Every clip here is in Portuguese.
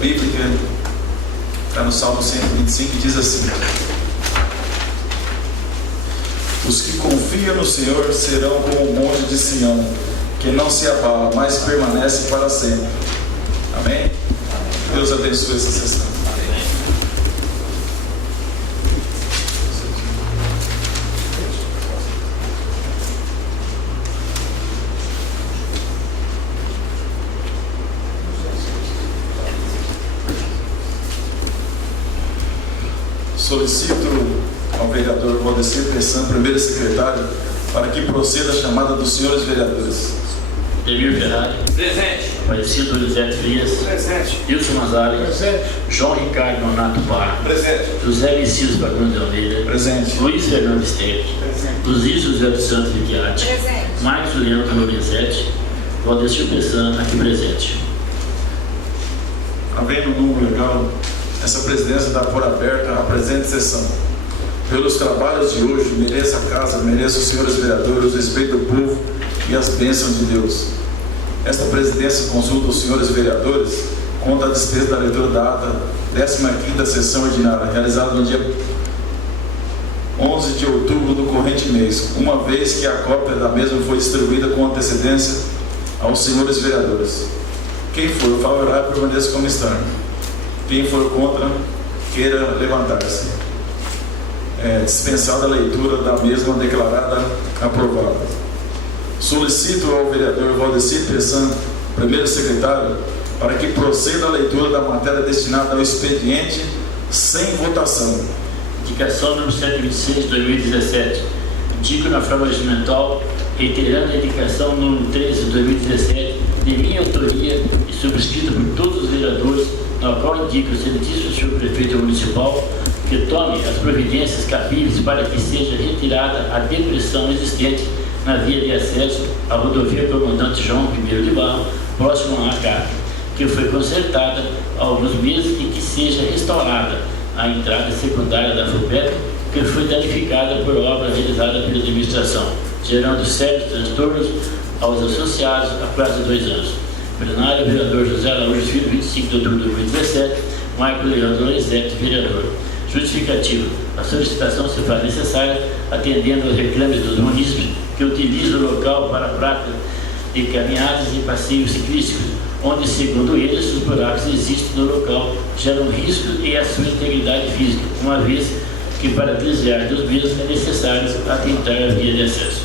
bíblica está no Salmo 125 e diz assim: os que confiam no Senhor serão como o monte de Sião, que não se abala, mas permanece para sempre. Amém? Deus abençoe essa sessão. Solicito ao vereador Valdecir Pessan, primeiro secretário, para que proceda a chamada dos senhores vereadores. Emir Ferrari. Presente. Aparecido Elisete Frias. Presente. Wilson Mazari. Presente. João Ricardo Nonato Parra. Presente. José Messias Fagundes de Almeida. Presente. Luiz Fernando Esteves. Presente. Luzir José dos Santos Vigiati. Presente. Marcos Leandro Lorenzetti. Valdecir Pessan, aqui presente. Havendo um número legal, essa presidência dá por aberta a presente sessão. Pelos trabalhos de hoje, mereça a casa, mereça os senhores vereadores, o respeito do povo e as bênçãos de Deus. Esta presidência consulta os senhores vereadores quanto à despesa da leitura da ata 15ª sessão ordinária, realizada no dia 11 de outubro do corrente mês, uma vez que a cópia da mesma foi distribuída com antecedência aos senhores vereadores. Quem for favorável, permaneça como está. Quem for contra, queira levantar-se. Dispensada a leitura da mesma, declarada aprovada. Solicito ao vereador Valdecir Pessan, primeiro secretário, para que proceda a leitura da matéria destinada ao expediente sem votação. Indicação número 126 de 2017. Indico na forma regimental, reiterando a indicação número 13 de 2017, de minha autoria e subscrita por todos os vereadores, na qual indico o excelentíssimo senhor prefeito municipal que tome as providências cabíveis para que seja retirada a depressão existente na via de acesso à rodovia Comandante João I de Barro, próximo à ACAP, que foi consertada há alguns meses e que seja restaurada a entrada secundária da FUPEP, que foi danificada por obra realizada pela administração, gerando sérios transtornos aos associados há quase 2 anos. Plenário, vereador José Araújo Filho, 25 de outubro de 2017, Marco Leandro Lorenzetti, vereador. Justificativo. A solicitação se faz necessária atendendo aos reclames dos munícipes que utilizam o local para a prática de caminhadas e passeios ciclísticos, onde, segundo eles, os buracos existem no local, geram risco e a sua integridade física, uma vez que para desviar dos mesmos é necessário atentar a via de acesso.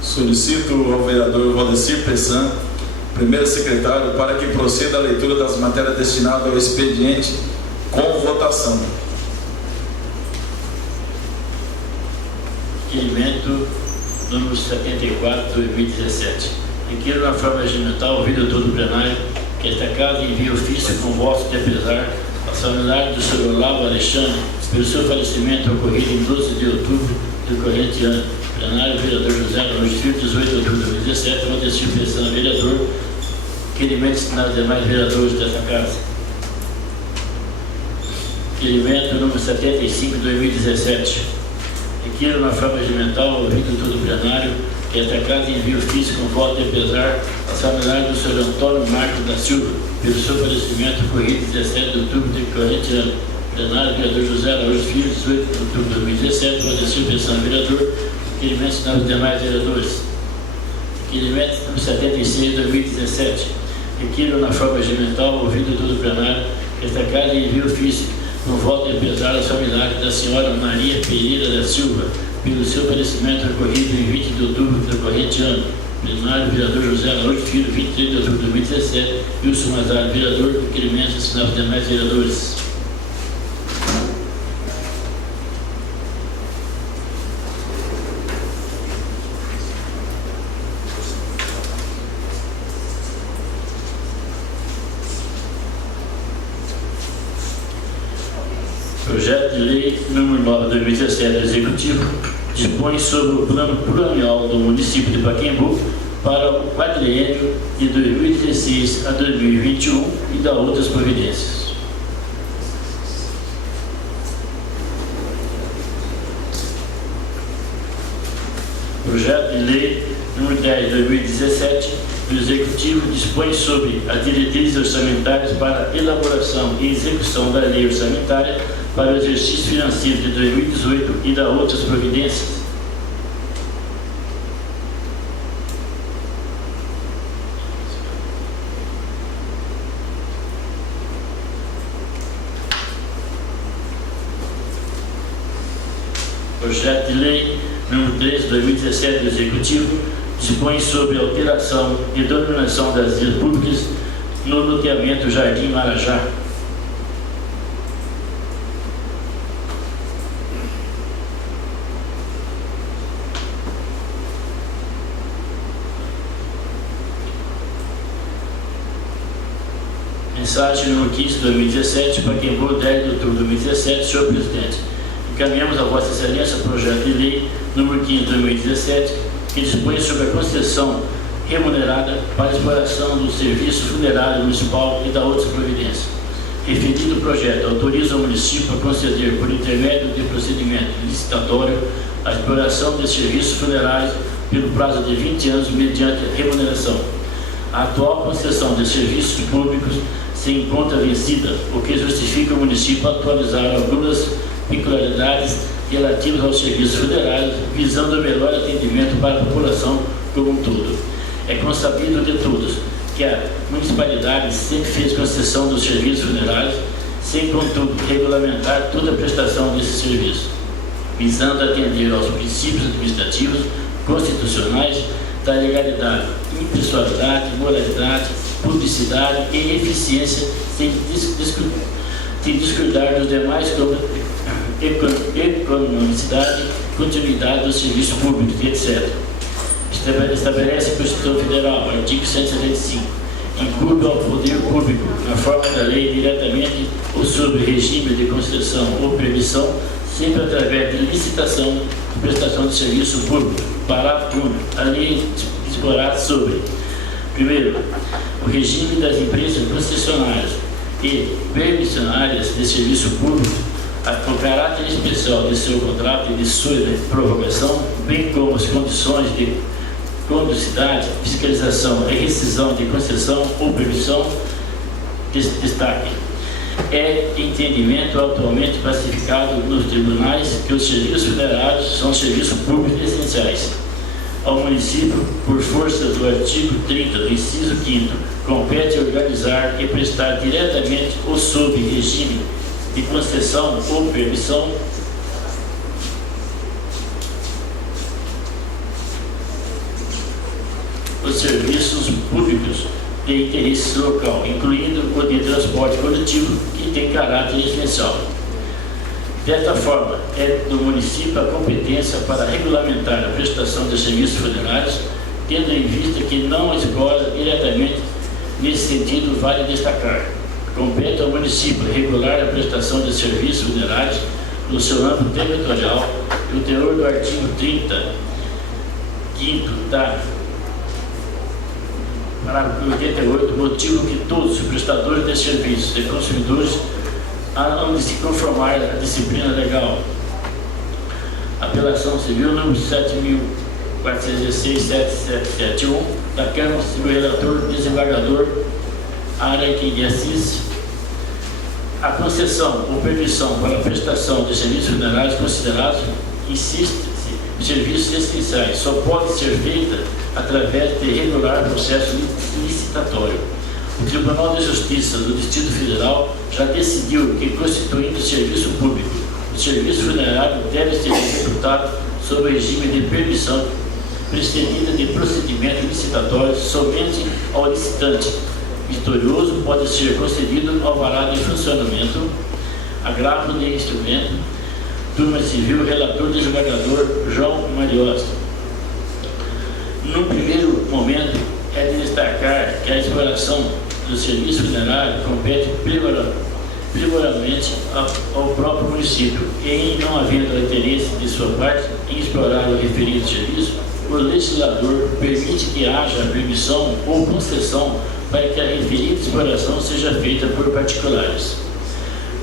Solicito ao vereador Valdecir Pessan, primeiro secretário, para que proceda a leitura das matérias destinadas ao expediente com votação. Requerimento número 74 de 2017. Requiro na forma regimental, ouvido todo o plenário, que esta casa envie ofício com voto de pesar ao familiar do Sr. Olavo Alexandre pelo seu falecimento ocorrido em 12 de outubro do corrente ano. Plenário, vereador José Araújo Filho, 18 de outubro de 2017, Valdecir Pessan, vereador. Requerimento destinado aos demais vereadores desta casa. Requerimento número 75 de 2017. Requiro na forma regimental, ouvido todo o plenário, que esta casa envie ofício com voto de pesar ao familiar do Sr. Antônio Marcos da Silva pelo seu falecimento ocorrido em 17 de outubro do corrente ano. Plenário, vereador José Araújo Filho, 18 de outubro de 2017, Valdecir Pessan, vereador. Requerimento destinado aos demais vereadores. Requerimento número 76 de 2017. Requiro na forma regimental, ouvido todo o plenário, que esta casa envie ofício com voto de pesar aos familiares da senhora Maria Pereira da Silva pelo seu falecimento ocorrido em 20 de outubro do corrente ano. Plenário, vereador José Araújo Filho, 23 de outubro de 2017, Wilson Mazari, vereador. Requerimento destinado aos demais vereadores. Projeto de Lei número 9 de 2017 do Executivo dispõe sobre o plano plurianual do município de Pacaembu para o quadriênio de 2016 a 2021 e dá outras providências. Projeto de Lei número 10 de 2017 do Executivo dispõe sobre as diretrizes orçamentárias para elaboração e execução da lei orçamentária para o exercício financeiro de 2018 e da outras providências. Projeto de Lei número 3, 2017 do Executivo dispõe sobre a alteração de denominação das vias públicas no loteamento Jardim Marajá. Mensagem número 15, 2017, Pacaembu, 10 de outubro de 2017, senhor presidente. Encaminhamos a Vossa Excelência o projeto de lei número 15, 2017, que dispõe sobre a concessão remunerada para a exploração do serviço funerário municipal e da outras providências. Referido projeto autoriza o município a conceder, por intermédio de procedimento licitatório, a exploração de serviços funerários pelo prazo de 20 anos mediante remuneração. A atual concessão de serviços públicos se encontra vencida, o que justifica o município atualizar algumas peculiaridades relativas aos serviços funerários, visando o melhor atendimento para a população como um todo. É consabido de todos que a municipalidade sempre fez concessão dos serviços funerários, sem, contudo, regulamentar toda a prestação desse serviço, visando atender aos princípios administrativos, constitucionais, da legalidade, impessoalidade, moralidade, publicidade e eficiência, sem descuidar dos demais como economicidade, continuidade do serviço público, etc. Estabelece a Constituição Federal, artigo 175, incumbe ao poder público, na forma da lei, diretamente ou sob regime de concessão ou permissão, sempre através de licitação de prestação de serviço público. Parágrafo 1. A lei disporá sobre: primeiro, o regime das empresas concessionárias e permissionárias de serviço público, o caráter especial de seu contrato e de sua prorrogação, bem como as condições de conducidade, fiscalização e rescisão de concessão ou permissão. Destaque: é entendimento atualmente pacificado nos tribunais que os serviços funerários são serviços públicos essenciais. Ao município, por força do artigo 30 do inciso 5º, compete organizar e prestar diretamente ou sob regime de concessão ou permissão os serviços públicos de interesse local, incluindo o de transporte coletivo, que tem caráter essencial. Desta forma, é do município a competência para regulamentar a prestação de serviços funerários, tendo em vista que não explora diretamente nesse sentido. Vale destacar: compete ao município regular a prestação de serviços funerários no seu âmbito territorial, e o teor do artigo 30, 5º da parágrafo 88, motivo que todos os prestadores de serviços e consumidores hão de se conformar à disciplina legal. Apelação Civil número 7.416.7771 da Câmara Civil, relator, desembargador Araque de Assis. A concessão ou permissão para a prestação de serviços funerários considerados, insiste-se, serviços essenciais, só pode ser feita através de regular processo licitatório. O Tribunal de Justiça do Distrito Federal já decidiu que, constituindo serviço público, o serviço funerário deve ser executado sob regime de permissão precedida de procedimento licitatório somente ao licitante vitorioso pode ser concedido alvará de funcionamento, agravo de instrumento, turma civil, relator desembargador João Mariosta. Num primeiro momento, é de destacar que a exploração do serviço funerário compete primordialmente ao próprio município, e em não havendo interesse de sua parte em explorar o referido serviço, o legislador permite que haja permissão ou concessão para que a referida exploração seja feita por particulares.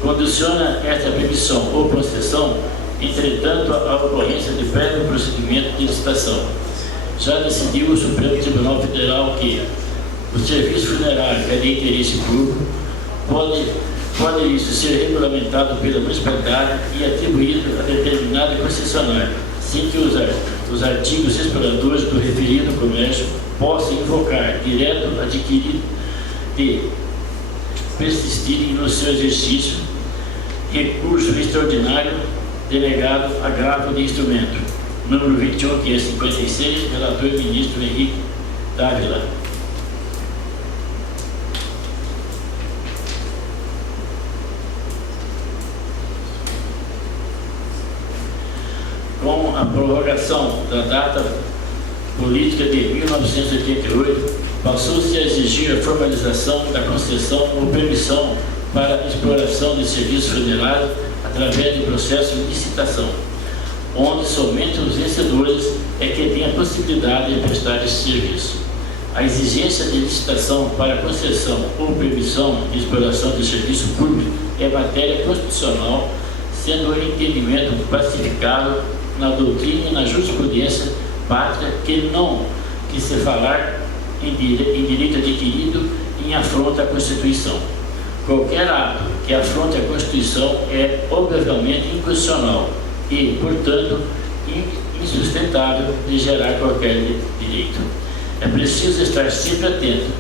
Condiciona esta permissão ou concessão, entretanto, à ocorrência de prévio procedimento de licitação. Já decidiu o Supremo Tribunal Federal que, O serviço funerário é de interesse público, pode isso ser regulamentado pela municipalidade e atribuído a determinada concessionária, sem que os artigos exploradores do referido comércio possam invocar direito adquirido de persistirem no seu exercício recurso extraordinário delegado agravo de instrumento. Número 21, que é 56, relator ministro Henrique Dávila. Com a prorrogação da data política de 1988, passou-se a exigir a formalização da concessão ou permissão para a exploração de serviços funerários através de processo de licitação, onde somente os vencedores é que têm a possibilidade de prestar esse serviço. A exigência de licitação para concessão ou permissão de exploração de serviço público é matéria constitucional, sendo o entendimento pacificado na doutrina e na jurisprudência pátria que se falar em direito adquirido em afronta à Constituição. Qualquer ato que afronte a Constituição é obviamente inconstitucional e, portanto, insustentável de gerar qualquer direito. É preciso estar sempre atento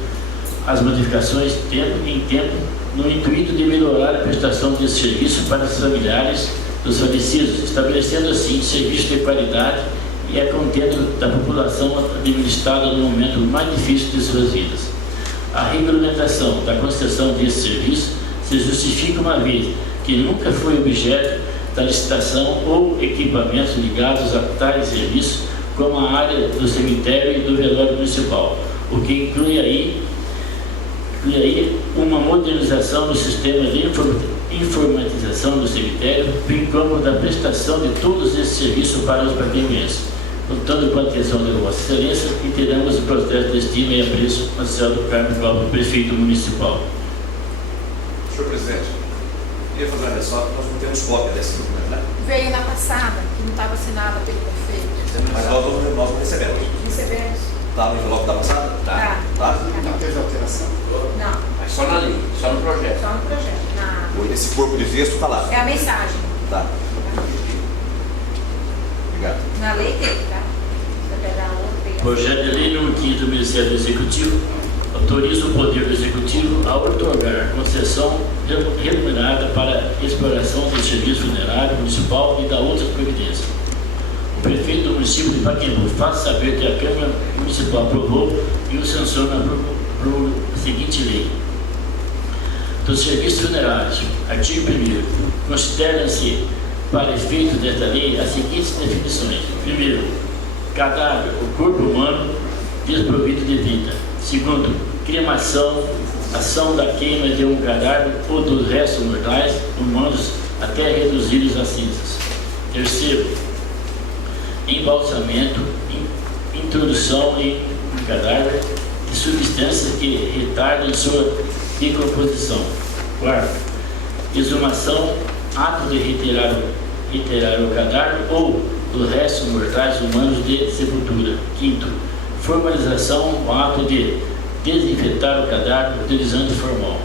às modificações de tempo em tempo, no intuito de melhorar a prestação de serviço para os familiares dos falecidos, estabelecendo assim serviço de qualidade e a contento da população administrada no momento mais difícil de suas vidas. A regulamentação da concessão desse serviço se justifica uma vez que nunca foi objeto da licitação ou equipamentos ligados a tais serviços, como a área do cemitério e do velório municipal, o que inclui aí uma modernização do sistema de informatização do cemitério, bem como da prestação de todos esses serviços para os patrimônios. Contando com a atenção de Vossa Excelência, integramos o processo de estima e apreço ao senhor do Carmo Paulo, prefeito municipal. Senhor presidente, queria fazer uma ressalva, nós não temos cópia desse documento, né? Veio na passada, que não estava assinada pelo prefeito. Mas nós não recebemos. Recebemos. Está no envelope da passada? Tá. Não teve alteração? Não, Mas só na lei, só no projeto. só no projeto. Esse corpo de texto está lá. É a mensagem. Tá. Obrigado. Na lei dele, tá? Você pegar outra. Projeto de lei número 5 do Ministério do Executivo autoriza o Poder do Executivo a outorgar concessão remunerada para exploração do serviço funerário municipal e da outras providências. O prefeito do município de Pacaembu faz saber que a Câmara Municipal aprovou e o sanciona para a seguinte lei. Dos serviços funerários, artigo 1º, considera-se para efeito desta lei as seguintes definições. Primeiro, cadáver, o corpo humano desprovido de vida. Segundo, cremação, ação da queima de um cadáver ou dos restos mortais humanos até reduzi-los a cinzas. Terceiro, embalsamento, introdução em um cadáver de substâncias que retardam sua decomposição. Quarto, exumação, ato de retirar o cadáver ou dos restos mortais humanos de sepultura. Quinto, formalização, o ato de desinfetar o cadáver utilizando formol.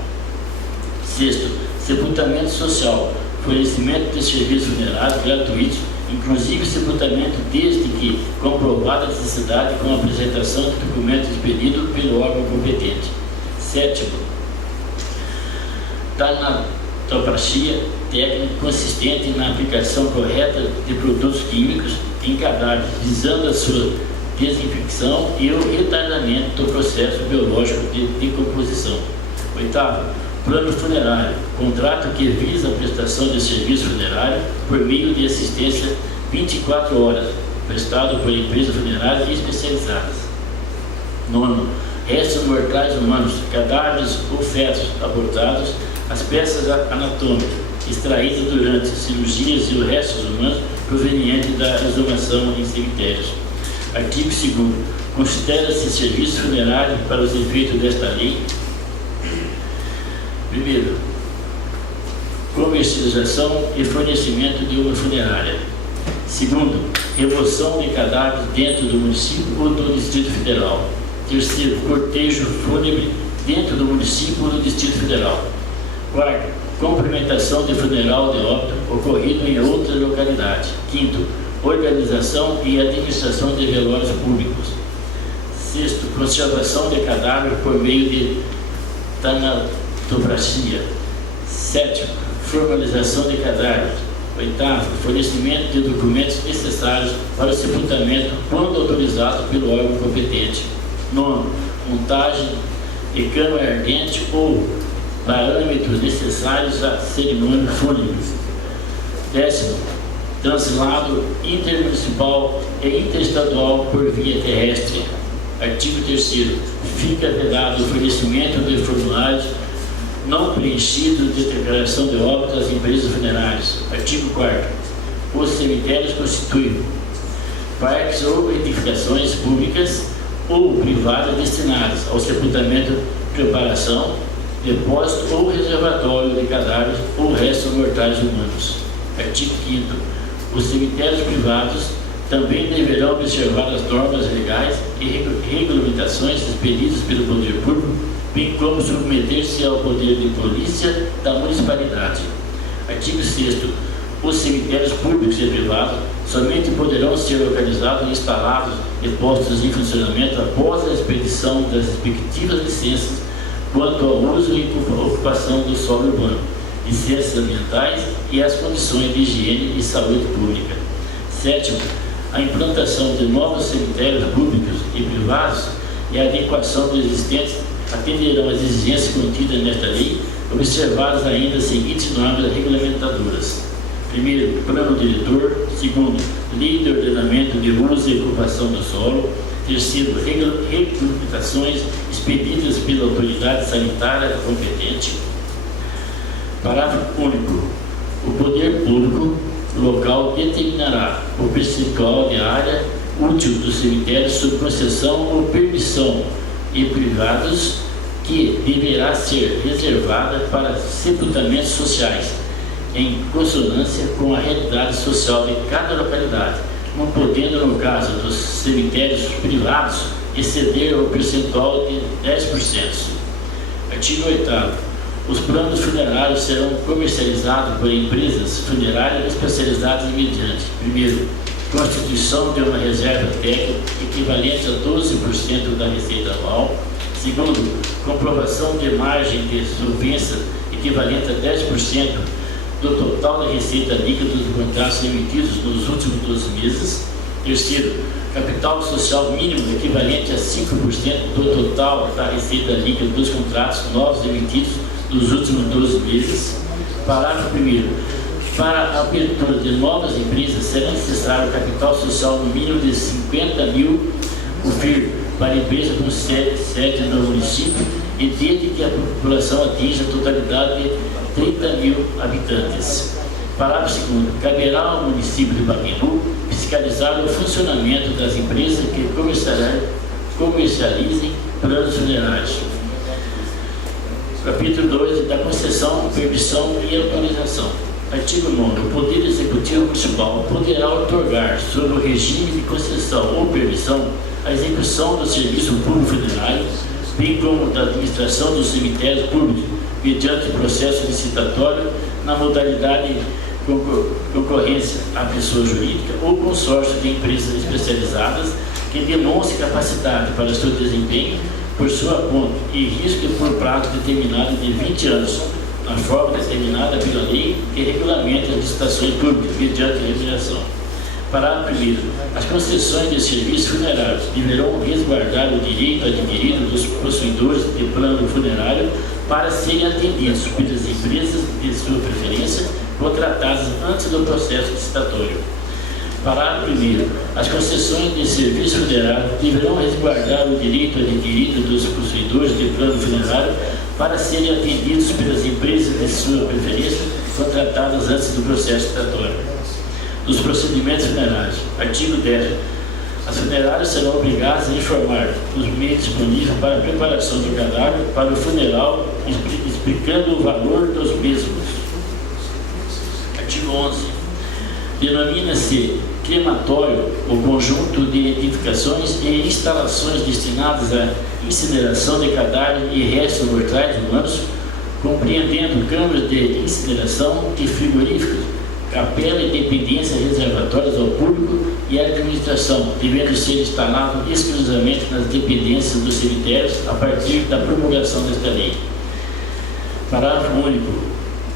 Sexto, sepultamento social, fornecimento de serviços funerários gratuitos, inclusive sepultamento desde que comprovada a necessidade com a apresentação de documento expedido pelo órgão competente. Sétimo, tanatopraxia técnica consistente na aplicação correta de produtos químicos em cadáveres, visando a sua desinfecção e o retardamento do processo biológico de decomposição. Oitavo, plano funerário, contrato que visa a prestação de serviço funerário por meio de assistência 24 horas, prestado por empresas funerárias especializadas. Nono, restos mortais humanos, cadáveres ou fetos abortados, as peças anatômicas extraídas durante cirurgias e os restos humanos provenientes da exumação em cemitérios. Artigo 2º. Considera-se serviço funerário para os efeitos desta lei. Primeiro, comercialização e fornecimento de uma funerária. Segundo, remoção de cadáveres dentro do município ou do Distrito Federal. Terceiro, cortejo fúnebre dentro do município ou do Distrito Federal. Quarto, complementação de funeral de óbito ocorrido em outra localidade. Quinto, organização e administração de velórios públicos. Sexto, conservação de cadáver por meio de tanatoplastia. Sétimo, formalização de cadáveres. Oitavo, fornecimento de documentos necessários para o sepultamento quando autorizado pelo órgão competente. Nono, montagem de câmara ardente ou parâmetros necessários à cerimônia fúnebre. Décimo, translado intermunicipal e interestadual por via terrestre. Artigo 3º. Fica vedado o fornecimento de formulários não preenchidos de declaração de óbito às empresas funerárias. Artigo 4º. Os cemitérios constituem parques ou edificações públicas ou privadas destinadas ao sepultamento, preparação, depósito ou reservatório de cadáveres ou restos mortais humanos. Artigo 5º. Os cemitérios privados também deverão observar as normas legais e regulamentações expedidas pelo poder público, bem como submeter-se ao poder de polícia da municipalidade. Artigo 6º. Os cemitérios públicos e privados somente poderão ser localizados e instalados e postos em funcionamento após a expedição das respectivas licenças quanto ao uso e ocupação do solo urbano, licenças ambientais e as condições de higiene e saúde pública. Sétimo, a implantação de novos cemitérios públicos e privados e a adequação dos existentes atenderão às exigências contidas nesta lei, observadas ainda as seguintes normas regulamentadoras. Primeiro, plano diretor. Segundo, lei de ordenamento de uso e ocupação do solo. Terceiro, regulamentações expedidas pela autoridade sanitária competente. Parágrafo único. O poder público local determinará o percentual de área útil do cemitério sob concessão ou permissão e privados que deverá ser reservada para sepultamentos sociais, em consonância com a realidade social de cada localidade, não podendo, no caso dos cemitérios privados, exceder o percentual de 10%. Artigo 8º. Os planos funerários serão comercializados por empresas funerárias especializadas mediante: primeiro, constituição de uma reserva técnica equivalente a 12% da receita anual. Segundo, comprovação de margem de solvência equivalente a 10% do total da receita líquida dos contratos emitidos nos últimos 12 meses. Terceiro, capital social mínimo equivalente a 5% do total da receita líquida dos contratos novos emitidos nos últimos 12 meses. Parágrafo 1º. Para a abertura de novas empresas será necessário capital social no mínimo de 50 mil UFIR para empresa com sede no município e desde que a população atinja a totalidade de 30 mil habitantes. Parágrafo 2º. Caberá ao município de Pacaembu fiscalizar o funcionamento das empresas que comercializem planos funerários. Capítulo 2. Da concessão, permissão e autorização. Artigo 9º. O Poder Executivo Municipal poderá outorgar, sob o regime de concessão ou permissão, a execução do serviço público funerário, bem como da administração dos cemitérios públicos, mediante processo licitatório na modalidade concorrência à pessoa jurídica ou consórcio de empresas especializadas que demonstre capacidade para seu desempenho por sua conta e risco por prazo determinado de 20 anos, na forma determinada pela lei que regulamenta as licitações públicas mediante remuneração. Parágrafo 1º. As concessões de serviços funerários deverão resguardar o direito adquirido dos possuidores de plano funerário para serem atendidos pelas empresas de sua preferência contratadas antes do processo licitatório. Parágrafo 1º. As concessões de serviços funerários deverão resguardar o direito adquirido dos possuidores de plano funerário para serem atendidos pelas empresas de sua preferência contratadas antes do processo licitatório. Dos procedimentos funerários. Artigo 10º. As funerárias serão obrigadas a informar os meios disponíveis para a preparação do cadáver para o funeral, explicando o valor dos mesmos. Artigo 11. Denomina-se crematório, o conjunto de edificações e instalações destinadas à incineração de cadáveres e restos mortais humanos, compreendendo câmaras de incineração e frigoríficos, capela e dependências reservatórias ao público e à administração, devendo ser instalado exclusivamente nas dependências dos cemitérios a partir da promulgação desta lei. Parágrafo único.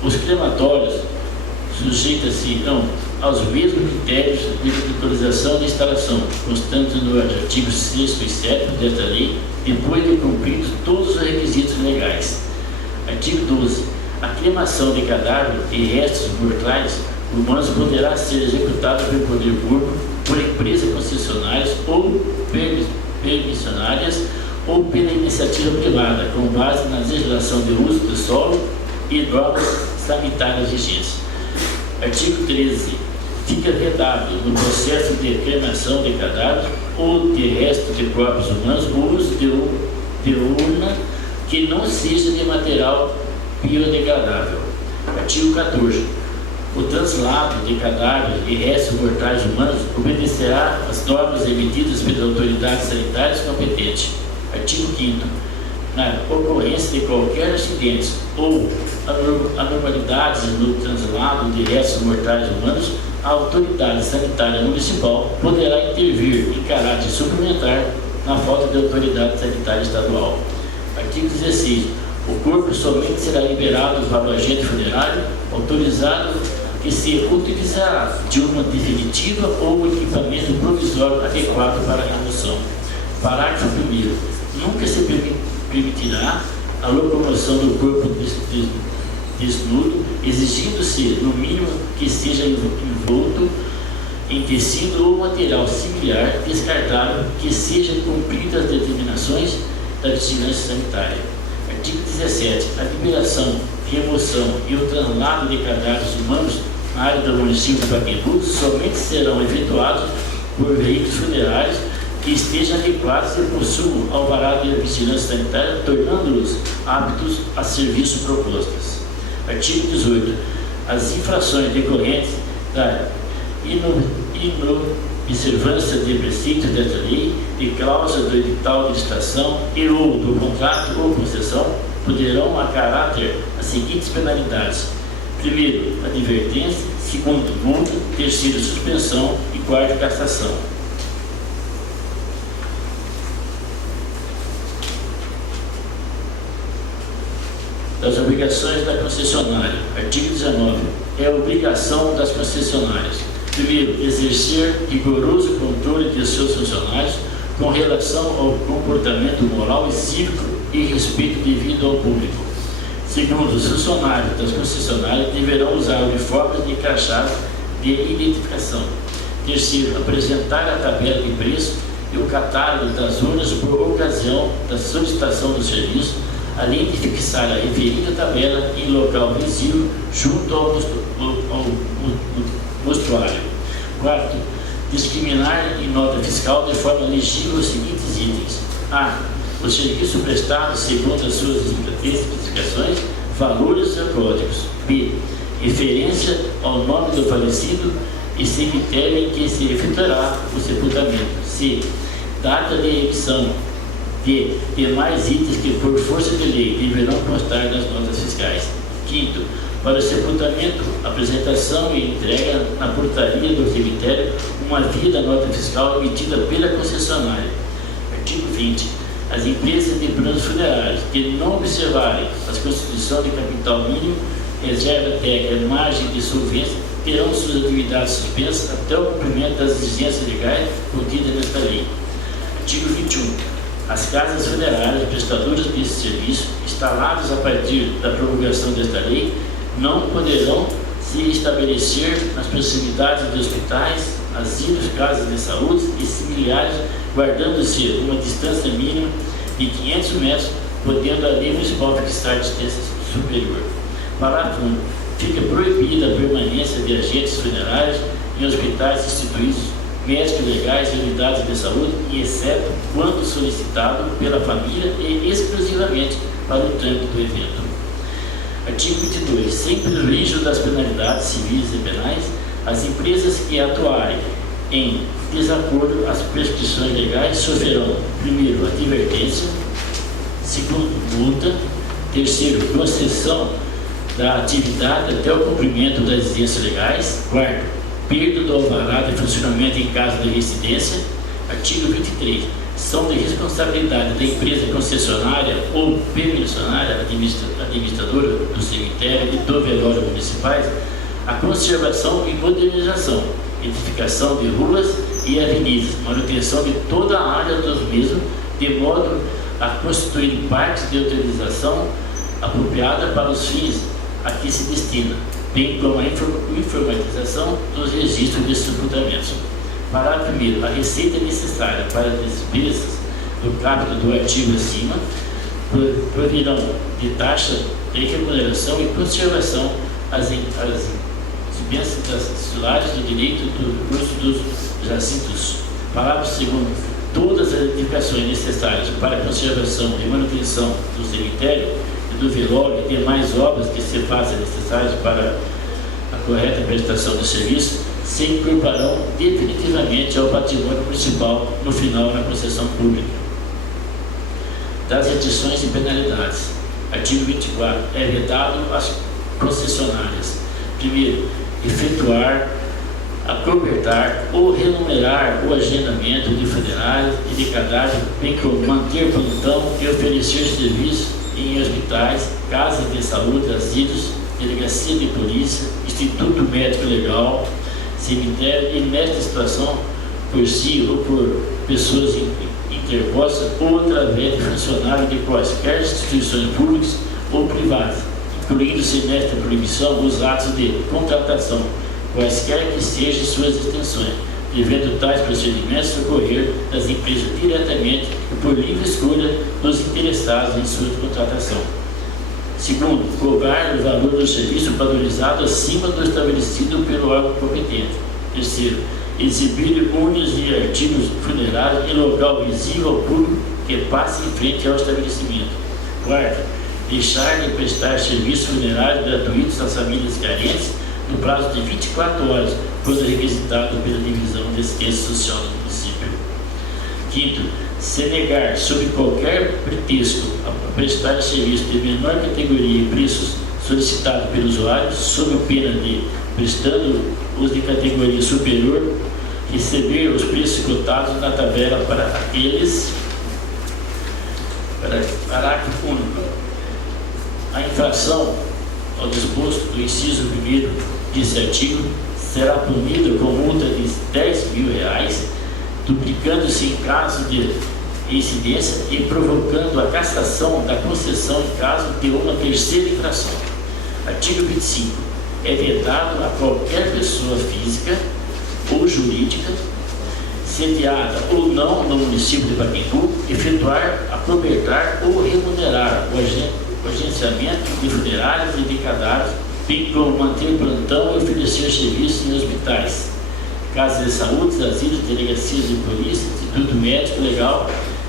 Os crematórios sujeitam-se aos mesmos critérios de autorização de instalação, constantes nos artigos 6º e 7º desta lei, depois de cumpridos todos os requisitos legais. Artigo 12. A cremação de cadáveres e restos mortais humanos poderá ser executada pelo poder público, por empresas concessionárias ou permissionárias ou pela iniciativa privada, com base na legislação de uso do solo e normas sanitárias vigentes. Artigo 13. Fica vedado no processo de cremação de cadáveres ou de restos de corpos humanos o uso de urna que não seja de material biodegradável. Artigo 14. O translado de cadáveres e restos mortais humanos obedecerá às normas emitidas pelas autoridades sanitárias competentes. Artigo 5º. Na ocorrência de qualquer acidente ou anormalidades no translado de restos mortais humanos, a autoridade sanitária municipal poderá intervir em caráter suplementar na falta de autoridade sanitária estadual. Artigo 16. O corpo somente será liberado para o agente funerário autorizado que se utilizará de uma definitiva ou um equipamento provisório adequado para a remoção. Parágrafo 1º. Nunca se permitirá a locomoção do corpo desnudo, exigindo-se, no mínimo, que seja envolto em tecido ou material similar descartável que sejam cumpridas as determinações da vigilância sanitária. Artigo 17. A liberação, remoção e o translado de cadáveres humanos na área do município de Pacaembu somente serão efetuados por veículos funerários que estejam adequados e possuam alvará de vigilância sanitária, tornando-os aptos a serviço propostas. Artigo 18. As infrações decorrentes da inobservância de preceitos desta lei, de cláusulas do edital de licitação e ou do contrato ou concessão, poderão acarretar as seguintes penalidades: primeiro, advertência; segundo, multa; terceiro, suspensão; e quarto, cassação. Das obrigações da concessionária. Artigo 19. É obrigação das concessionárias: primeiro, exercer rigoroso controle de seus funcionários com relação ao comportamento moral e cívico e respeito devido ao público. Segundo, os funcionários das concessionárias deverão usar uniformes e crachás de identificação. Terceiro, apresentar a tabela de preço e o catálogo das urnas por ocasião da solicitação do serviço, além de fixar a referida tabela em local visível junto ao mostruário. Quarto, discriminar em nota fiscal de forma legível os seguintes itens: a. O serviço prestado segundo as suas especificações, valores e códigos. B. Referência ao nome do falecido e cemitério em que se efetuará o sepultamento. C. Data de emissão. D. Demais itens que, por força de lei, deverão constar nas notas fiscais. Quinto, para o sepultamento, apresentação e entrega na portaria do cemitério uma via da nota fiscal emitida pela concessionária. Artigo 20. As empresas de planos funerários que não observarem as constituições de capital mínimo, reserva técnica, margem de solvência, terão suas atividades suspensas até o cumprimento das exigências legais contidas nesta lei. Artigo 21. As casas funerárias prestadoras desse serviço, instaladas a partir da promulgação desta lei, não poderão se estabelecer nas proximidades de hospitais, asilos, casas de saúde e similares, guardando-se uma distância mínima de 500 metros, podendo a lei municipal fixar distância superior. Parágrafo 1. Fica proibida a permanência de agentes funerários em hospitais instituídos, médicos legais e unidades de saúde, exceto quando solicitado pela família e exclusivamente para o trâmite do evento. Artigo 22. Sem prejuízo das penalidades civis e penais, as empresas que atuarem em desacordo às prescrições legais sofrerão, primeiro, advertência, segundo, multa, terceiro, concessão da atividade até o cumprimento das exigências legais, quarto, perda do alvará de funcionamento em caso de reincidência. Artigo 23. São de responsabilidade da empresa concessionária ou permissionária administradora do cemitério e do velório municipais a conservação e modernização, edificação de ruas e avenidas, manutenção de toda a área dos mesmos, de modo a constituir parques de utilização apropriada para os fins a que se destina, bem como a informatização dos registros desses sepultamentos. Parágrafo 1º. A receita necessária para as despesas do capítulo do artigo acima provirão de taxa de remuneração e conservação as expensas das titulares do direito do recurso dos jacintos. Parágrafo 2º. Todas as edificações necessárias para a conservação e manutenção do cemitério e do velório e demais obras que se façam necessárias para a correta prestação de serviço se incorporarão definitivamente ao patrimônio municipal no final na concessão pública. Das restrições e penalidades. Artigo 24. É vedado às concessionárias: primeiro, efetuar, acobertar ou remunerar o agendamento de funerários e de cadáver, bem como manter plantão e oferecer serviços em hospitais, casas de saúde, asilos, delegacia de polícia, instituto médico legal, cemitério, e nesta situação por si ou por pessoas interpostas ou através de funcionários de quaisquer instituições públicas ou privadas, incluindo-se nesta proibição os atos de contratação, quaisquer que sejam suas extensões, devendo tais procedimentos ocorrer das empresas diretamente e por livre escolha dos interessados em sua contratação. Segundo, cobrar o valor do serviço padronizado acima do estabelecido pelo órgão competente. Terceiro, exibir urnas e artigos funerários em local visível ao público que passe em frente ao estabelecimento. Quarto, deixar de prestar serviços funerários gratuitos às famílias carentes no prazo de 24 horas, quando requisitado pela Divisão de Assistência Social do município. Quinto, se negar, sob qualquer pretexto, a prestar serviço de menor categoria e preços solicitados pelo usuário, sob pena de, prestando os de categoria superior, receber os preços cotados na tabela para aqueles. Parágrafo único. A infração ao disposto do inciso 1º desse artigo será punida com multa de R$10.000, duplicando-se em caso de incidência e provocando a cassação da concessão em caso de uma terceira infração. Artigo 25. É vedado a qualquer pessoa física ou jurídica, sediada ou não no município de Pacaembu, efetuar, acobertar ou remunerar o agenciamento de funerários e de cadáveres, bem como manter plantão e oferecer serviços em hospitais, casas de saúde, asilos, delegacias de polícia, instituto médico legal,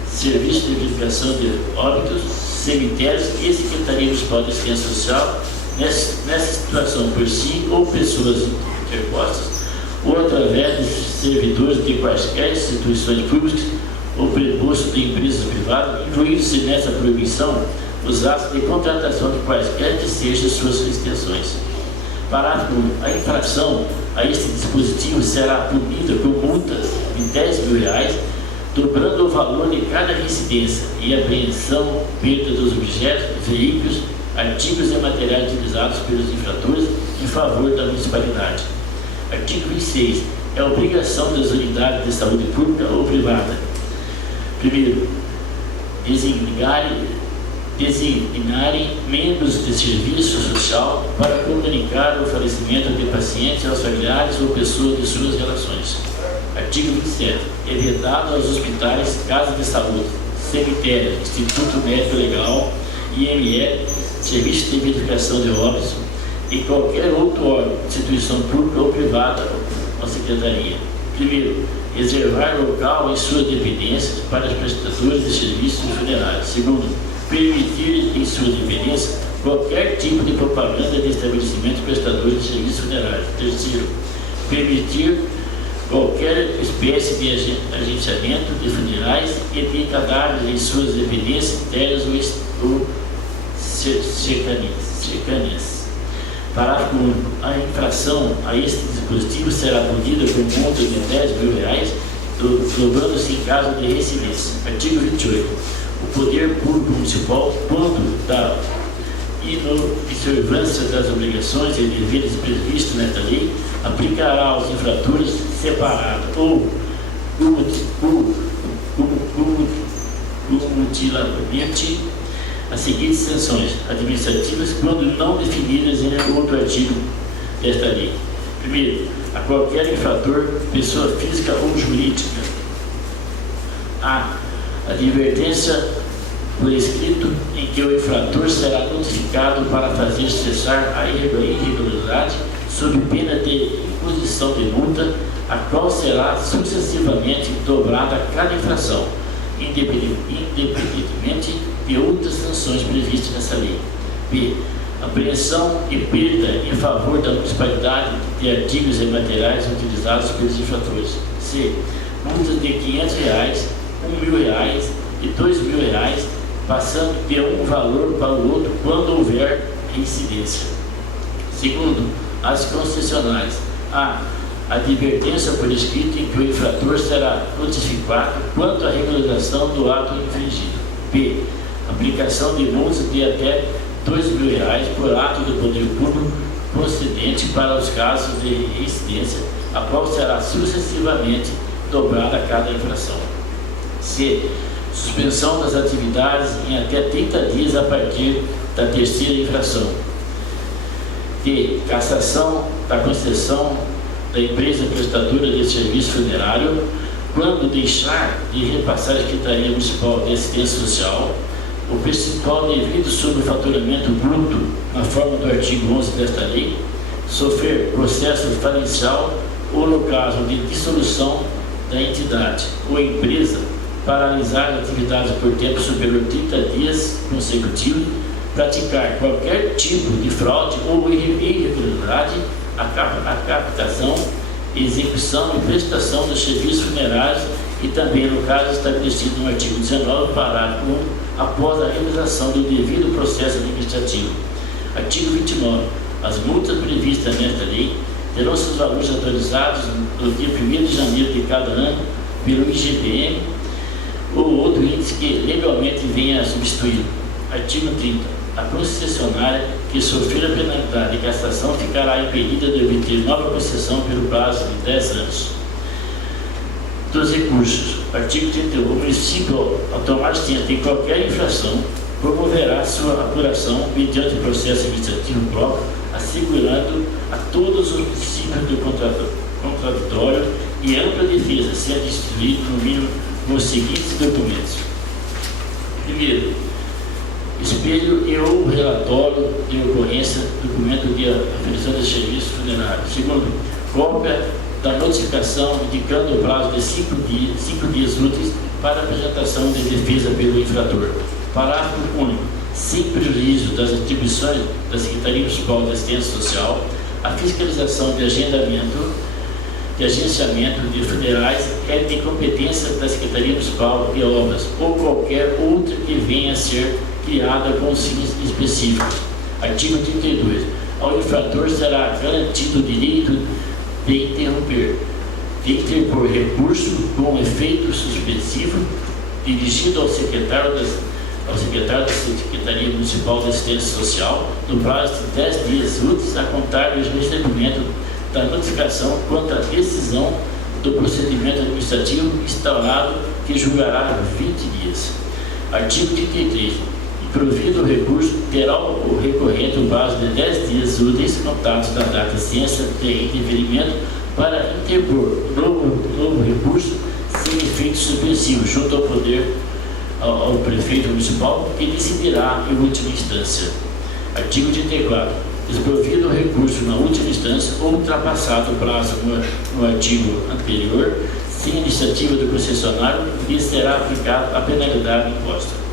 serviço de verificação de óbitos, cemitérios e secretaria municipal de assistência social, nessa situação por si ou pessoas interpostas, ou através de servidores de quaisquer instituições públicas ou preposto de empresas privadas, incluindo-se nessa proibição os atos de contratação de quaisquer que sejam suas extensões. Parágrafo 1. A infração a este dispositivo será punida com multas de R$10.000, dobrando o valor de cada residência e apreensão, perda dos objetos, veículos, artigos e materiais utilizados pelos infratores em favor da municipalidade. Artigo 26. É obrigação das unidades de saúde pública ou privada: primeiro, designarem membros de serviço social para comunicar o falecimento de pacientes aos familiares ou pessoas de suas relações. Artigo 27. É vedado aos hospitais, casas de saúde, cemitério, instituto médico legal, IME, serviço de verificação de óbitos e qualquer outro órgão, instituição pública ou privada ou secretaria. Primeiro, reservar local em suas dependências para os prestadores de serviços funerários. Segundo, permitir em sua dependência qualquer tipo de propaganda de estabelecimentos prestadores de serviços funerários. Terceiro, permitir qualquer espécie de agenciamento de funerais e de cadáveres em suas dependências internas ou cercâneas. Parágrafo único. A infração a este dispositivo será punida com multa de R$10.000, dobrando-se em caso de reincidência. Artigo 28. O poder público municipal, quando da inobservância das obrigações e deveres previstos nesta lei, aplicará aos infratores separado ou cumulativamente as seguintes sanções administrativas quando não definidas em nenhum outro artigo desta lei. Primeiro, a qualquer infrator, pessoa física ou jurídica. A advertência por escrito em que o infrator será notificado para fazer cessar a irregularidade sob pena de imposição de multa, a qual será sucessivamente dobrada a cada infração, independentemente de outras sanções previstas nessa lei. B. Apreensão e perda em favor da municipalidade de artigos e materiais utilizados pelos infratores. C. Multas de R$500, R$1.000 e R$2.000, passando de um valor para o outro quando houver reincidência. Segundo, as concessionárias. A advertência por escrito em que o infrator será notificado quanto à regularização do ato infringido. B. Aplicação de multas de até R$2.000 por ato do poder público concedente para os casos de reincidência, a qual será sucessivamente dobrada a cada infração. C. Suspensão das atividades em até 30 dias a partir da terceira infração. D. Cassação da concessão da empresa prestadora de serviço funerário quando deixar de repassar a Secretaria Municipal de Assistência Social o percentual devido sobre o faturamento bruto na forma do artigo 11 desta lei, sofrer processo falicial ou, no caso de dissolução da entidade ou empresa, paralisar as atividades por tempo superior a 30 dias consecutivos, praticar qualquer tipo de fraude ou irregularidade, a captação, execução e prestação dos serviços funerários e também, no caso estabelecido no artigo 19, parágrafo 1, após a realização do devido processo administrativo. Artigo 29. As multas previstas nesta lei terão seus valores atualizados no dia 1º de janeiro de cada ano pelo IGPM ou outro índice que legalmente venha a substituí-lo. Artigo 30. A concessionária que sofrer a penalidade de cassação ficará impedida de obter nova concessão pelo prazo de 10 anos. Dos recursos. Artigo 31. O município, ao tomar ciência de qualquer infração, promoverá sua apuração mediante processo administrativo próprio, assegurando a todos os princípios do contraditório e ampla defesa, sendo distribuído no mínimo os seguintes documentos. Primeiro, espelho e ou relatório de ocorrência, documento de aferição de serviço funerário. Segundo, cópia da notificação indicando o prazo de 5 dias úteis para apresentação de defesa pelo infrator. Parágrafo único. Sem prejuízo das atribuições da Secretaria Municipal de Assistência Social, a fiscalização de agenciamento de funerais é de competência da Secretaria Municipal de Obras ou qualquer outra que venha a ser criada com fins específicos. Artigo 32. Ao infrator será garantido o direito de interpor recurso com efeito suspensivo dirigido ao secretário da Secretaria Municipal de Assistência Social no prazo de 10 dias úteis a contar do recebimento da notificação quanto à decisão do procedimento administrativo instaurado que julgará 20 dias. Artigo 33. Provido o recurso, terá o recorrente o prazo de 10 dias úteis contados da data de ciência de interferimento para interpor novo recurso sem efeito suspensivo junto ao prefeito municipal, que decidirá em última instância. Artigo 34. Desprovido o recurso na última instância ou ultrapassado o prazo no artigo anterior, sem iniciativa do concessionário, lhe será aplicada a penalidade imposta.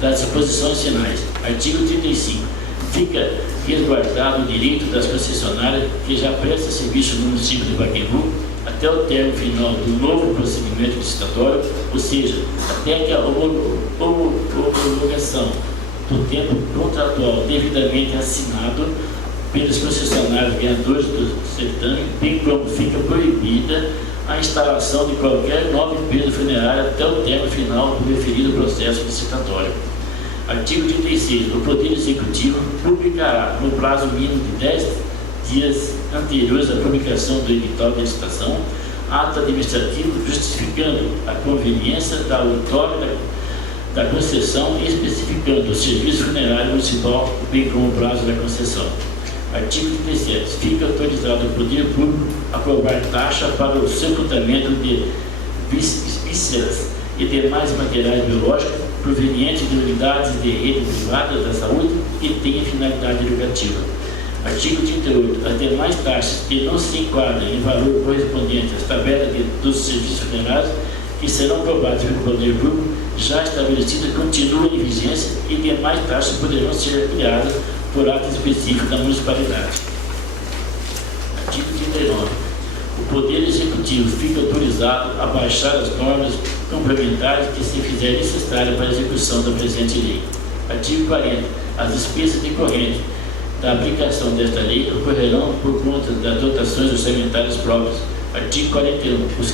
Das disposições finais. Artigo 35. Fica resguardado o direito das concessionárias que já prestam serviço no município de Pacaembu até o término final do novo procedimento licitatório, ou seja, até que a homologação do tempo contratual devidamente assinado pelos concessionários ganhadores do certame, bem como fica proibida a instalação de qualquer nova empresa funerária até o término final do referido processo licitatório. Artigo 36. O Poder Executivo publicará, no prazo mínimo de 10 dias anteriores à publicação do edital de licitação, ato administrativo justificando a conveniência da outorga da concessão e especificando o serviço funerário municipal, bem como o prazo da concessão. Artigo 37. Fica autorizado o Poder Público a cobrar taxa para o sepultamento de vísceras e demais materiais biológicos provenientes de unidades de rede privada da saúde e tenha finalidade educativa. Artigo 38. As demais taxas que não se enquadram em valor correspondente às tabelas dos serviços funerários que serão cobradas pelo Poder Público já estabelecidas continuam em vigência e demais taxas poderão ser criadas por ato específico da municipalidade. Artigo 39. O Poder Executivo fica autorizado a baixar as normas complementares que se fizerem necessárias para a execução da presente lei. Artigo 40. As despesas decorrentes da aplicação desta lei ocorrerão por conta das dotações orçamentárias próprias. Artigo 41. Os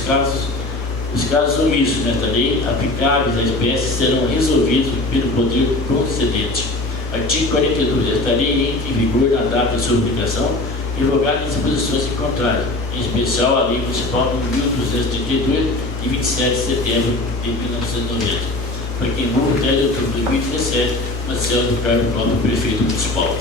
casos omissos nesta lei, aplicáveis à espécie, serão resolvidos pelo poder concedente. Artigo 42. Esta lei entra em vigor na data de sua publicação, revogada em disposições em contrário, em especial a Lei Municipal nº 1232, de 27 de setembro de 1990, para quem morre 10 de outubro de 2017, na cela do cargo próprio do prefeito municipal.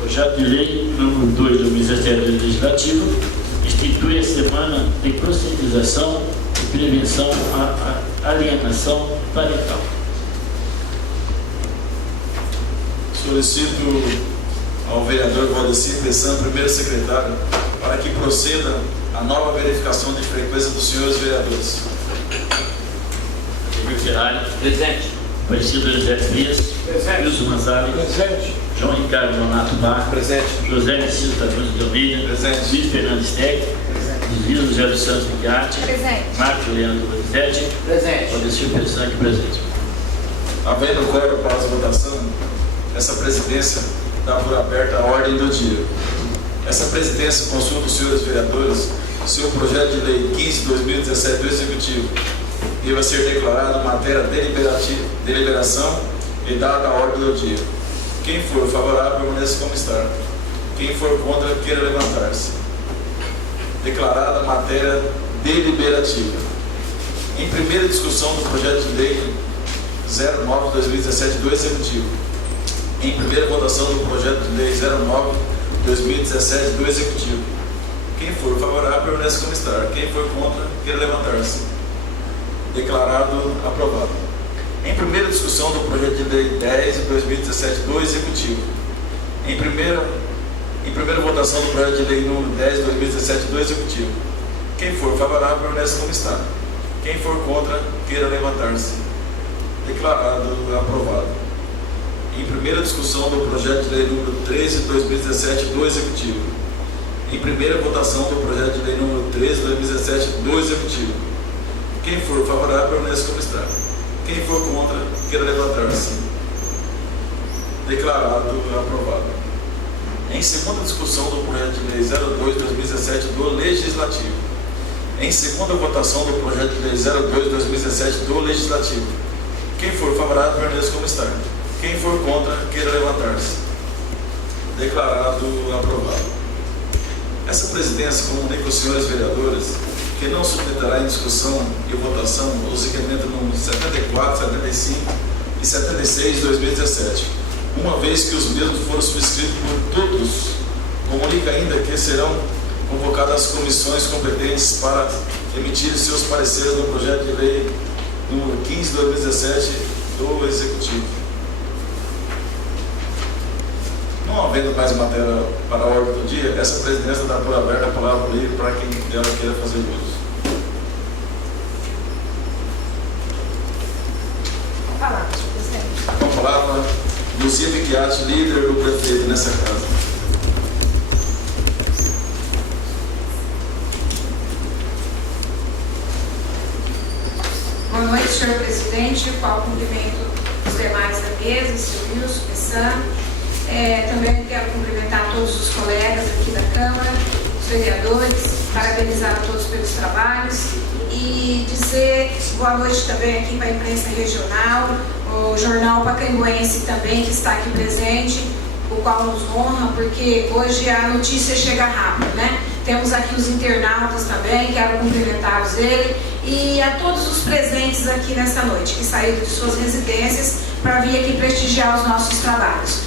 Projeto de Lei número 2 de 2017 do Legislativo institui a Semana de Conscientização e Prevenção à Alienação Parental. Solicito ao vereador Valdecir Pessan, primeiro secretário, para que proceda a nova verificação de frequência dos senhores vereadores. Emir Ferrari. Presente. Aparecido Elisete Frias. Presente. Wilson Manzali. Presente. João Ricardo Donato Barra. Presente. José Messias Tadões de Almeida. Presente. Luiz Fernando Steg. Luiz José dos Santos Migatti. Presente. Marcos Leandro Donizete. Presente. Valdecir Pessan, aqui presente. Havendo quórum para a votação, essa presidência dá por aberta a ordem do dia. Essa presidência consulta os senhores vereadores seu projeto de lei 15/2017 do Executivo e vai ser declarado matéria deliberação e dada a ordem do dia. Quem for favorável, permaneça como está. Quem for contra, queira levantar-se. Declarada matéria deliberativa. Em primeira discussão do projeto de lei 09/2017 do Executivo. Em primeira votação do projeto de lei 09/2017 do Executivo. Quem for favorável, permaneça como está. Quem for contra, queira levantar-se. Declarado aprovado. Em primeira discussão do projeto de lei 10/2017 do Executivo. Em primeira votação do projeto de lei número 10/2017 do Executivo. Quem for favorável, permaneça como está. Quem for contra, queira levantar-se. Declarado aprovado. Em primeira discussão do projeto de lei número 13/2017 do Executivo. Em primeira votação do projeto de lei número 13/2017 do Executivo. Quem for favorável, permaneça como está. Quem for contra, queira levantar-se. Declarado aprovado. Em segunda discussão do projeto de lei 02/2017 do Legislativo. Em segunda votação do projeto de lei 02/2017 do Legislativo. Quem for favorável, permaneça como está. Quem for contra, queira levantar-se. Declarado aprovado. Essa presidência comunica aos senhores vereadores que não submeterá em discussão e votação os requerimentos números 74, 75 e 76 de 2017, uma vez que os mesmos foram subscritos por todos. Comunica ainda que serão convocadas as comissões competentes para emitir seus pareceres no projeto de lei número 15/2017 do Executivo. Não havendo mais matéria para a ordem do dia, essa presidência dá por aberta a palavra livre para quem dela queira fazer uso. feito nessa casa. Boa noite, senhor presidente, qual cumprimento os demais da mesa, seu Wilson, Pessan. Também quero cumprimentar todos os colegas aqui da Câmara, os vereadores, parabenizar a todos pelos trabalhos e dizer boa noite também aqui para a imprensa regional, o jornal Pacaembuense também, que está aqui presente, o qual nos honra, porque hoje a notícia chega rápido, né? Temos aqui os internautas também, quero cumprimentá-los ele e a todos os presentes aqui nessa noite, que saíram de suas residências para vir aqui prestigiar os nossos trabalhos.